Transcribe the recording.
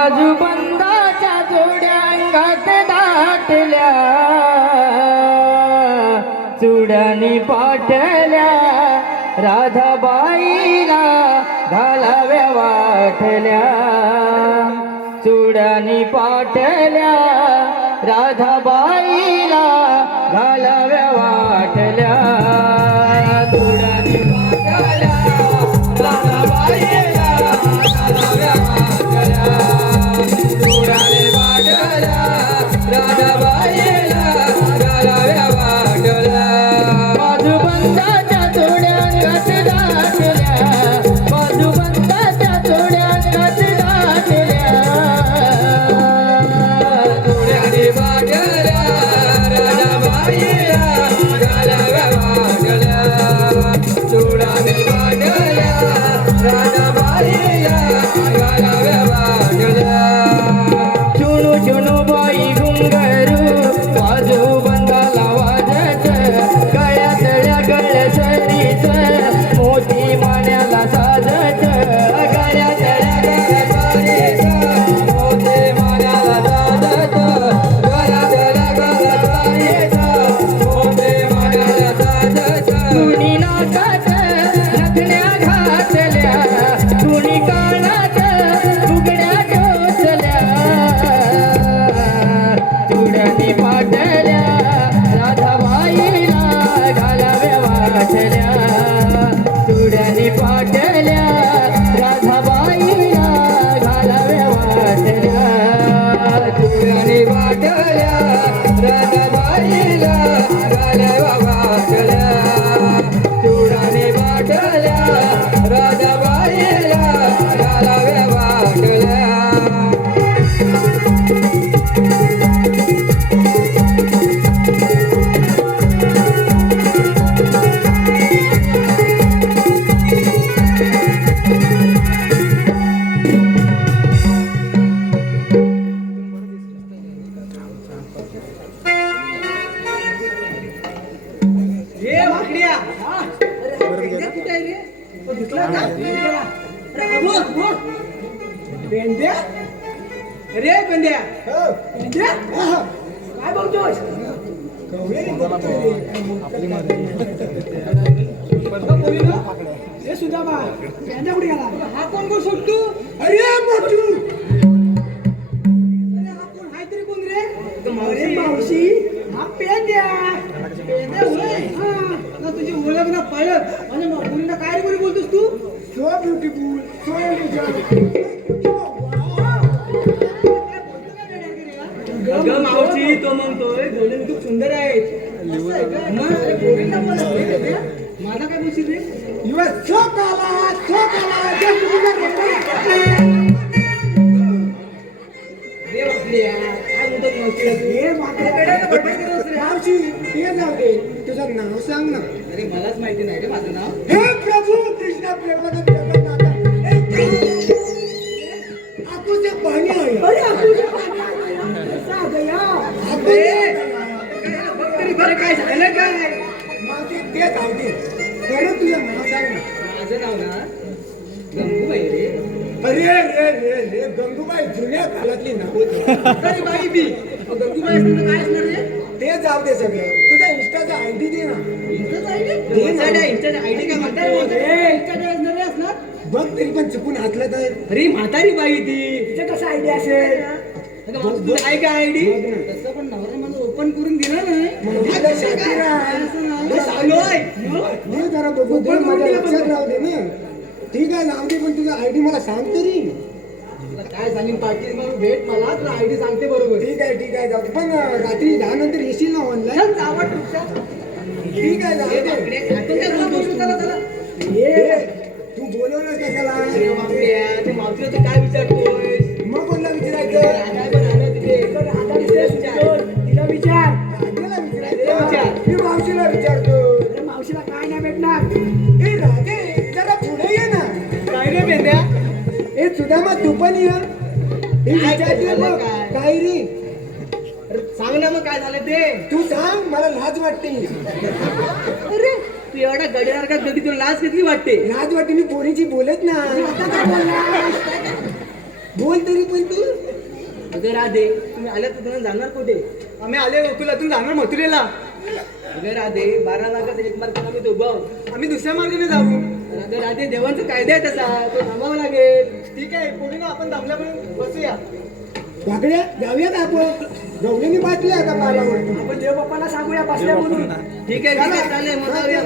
बाजूबंदाच्या जोड्या अंगात दाटल्या. चुड्यानी पाठल्या. राधाबाईला घालाव्या वाटल्या. चुड्यानी पाठल्या. राधाबाईला घालाव्या वाटल्या. चुड्यानी पाठल्या. राधाबाईला घालाव्या बाई ये वाकड्या अरे पेंड्या कुठे आहे रे? दिसला का? पेंड्या रे पेंड्या पेंड्या काय बघतोय हे सुद्धा बा कुठे गेला? हा कोण कोण सोडतो? मग मुलींना काय रे बोलतोस तू? elegant. अगं मावशी तो म्हणतोय जोडीन खूप सुंदर आहे हे. माझा काय बोलशील रे? बापल्या, काय म्हणतो मावशीला तू? हे रे. मावशी ते जाऊ दे. तुझं नाव सांग ना. अरे मलाच माहिती नाही रे माझं नाव. हे प्रभू कृष्ण प्रेमानंद आकुचे पाणी आहे. अरे अरे, आकुचे बघ तरी बरं काय झालं काय. मावशी ते दे. खरं तुझं नाव सांग ना? माझं नाव ना गंगूबाई रे. अरे रे रे रे गंगूबाई जुन्या काळातली नाव अरे बाई गंगूबाई असतं तर काय असणार रे? ते जाऊ दे सगळं. तुझा इंस्टाचा आय डी दे ना. बघ तरी पण चुकून हातलं तर. अरे म्हातारी बाई ती. तिचं कसं आयडी असेल? आयडी. तसं पण नवरा माझं ओपन करून दिलं नाही. जरा बघू माझ्या लक्षात राहू दे ना. ठीक आहे जाऊ दे पण तुझा आयडी मला सांग तरी. काय सांगेन पाटील मग भेट मला तुला आयडी सांगते बरोबर. ठीक आहे ठीक आहे जाऊ दे. पण रात्री दहा नंतर येशील ना ऑनलाईन. ठीक आहे हे. हे, तू बोलवलं कशाला ते मावशीला तू काय विचारतोय? मग कोणला विचारायचं. तिला विचार. मी मावशीला विचारतो. मावशीला काय नाही भेटणार. ए राधे जरा पुढे ये ना. काय रे पेंद्या ए सुदामा तू पण ये. हे विचारते. काय? रे? सांग ना मग काय झालं ते. तू सांग मला लाज वाटते. अरे तू एवढा गडेदार का गडी तुला लाज किती वाटते? लाज वाटते मी पोरीची बोलत ना बोल तरी पण तू. अगं राधे तुम्ही आल्या तर जाणार कुठे? आम्ही आले गोकुलातून जाणार मथुरेला अगं राधे बारा लाखात एक मार्गाने आम्ही आहोत. आम्ही दुसऱ्या मार्गाने जाऊ. अगं राधे देवांचा कायदा आहे तसा. तो थांबावा लागेल. ठीक आहे पुढे ना आपण थांबल्यापर्यंत बसूया. बाकड्या जाऊया का आपण गवलेनी बाटली आता पारावर आपण देव बाप्पाला सांगूया बसल्या म्हणून. ठीक आहे ठीक आहे चालेल मग जाऊया.